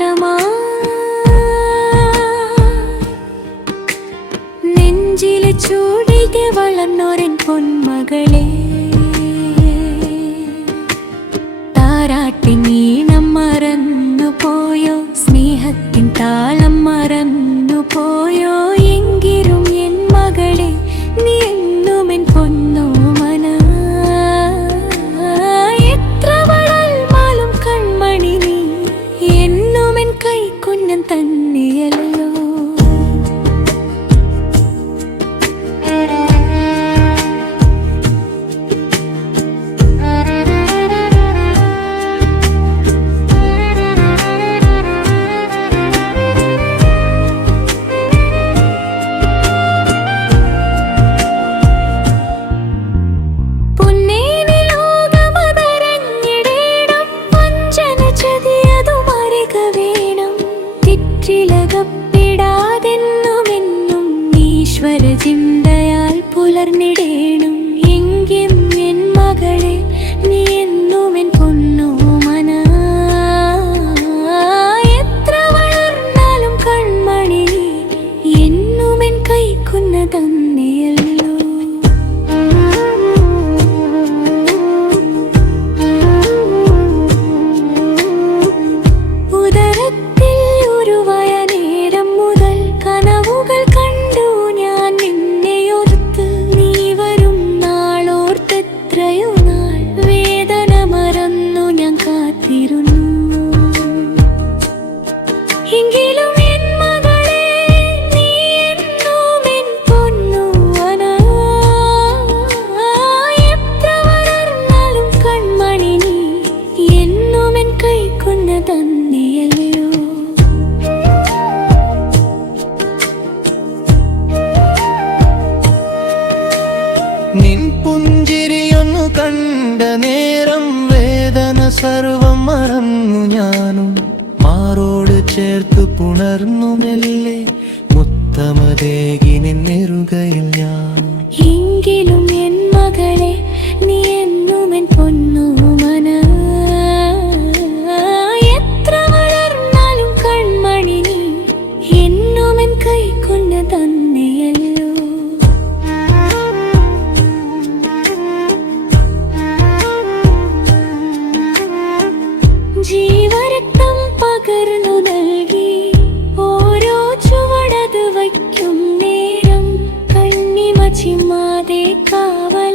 മാത്രമാ നെഞ്ചിലെ ചൂടിൽ വളർന്നോരൻ പൊന്മകളെ താരാട്ടിൻ ഈണം മറന്നു പോയോ സ്നേഹത്തിൻ താളം മറന്നു പോയോ എങ്കിലും എൻ മകളെ നീ എന്നും എൻ പൊന്നോമന എത്ര വളർന്നാലും കൺമണി നീ എന്നും എൻ കൈക്കുഞ്ഞൻ തന്നെയല്ലോ ചിന്തയാൽ പുലർന്നിടേണം എങ്കിലും എൻ മകളെ നീ എന്നും എൻ പൊന്നോമന എത്ര വളർന്നാലും കൺമണി എന്നും എൻ കൈക്കുന്ന തന്നെയല്ലോ ഉദരത്തിൽ ഉരുവായ നേരം മുതൽ കനവുകൾ എങ്കിലും എൻ മകളെ നീ എന്നും എൻ പൊന്നോമന എത്ര വളർന്നാലും കൺമണി നീ എന്നും എൻ കൈക്കുന്ന തന്നെയല്ലോ നിൻ പുഞ്ചിരിയൊന്നു കണ്ട നേരം വേദന സർവം മറന്നു ഞാനും മാറോട് ചേർത്ത് പുണർന്നു മെല്ലെ മുത്തമതേകി നിന്നെറുകയിൽ ഞാൻ എങ്കിലും എൻ മകളെ നീ എന്നും എൻ പൊന്നോമന എത്ര വളർന്നാലും കൺമണി നീ എന്നും എൻ കൈക്കുന്ന തന്നെയല്ലോ ജീവരക്തം പകർന്നു നൽകി ഓരോ ചുവടത് വയ്ക്കും നേരം കണ്ണിമ ചിമ്മാതെ കാവൽ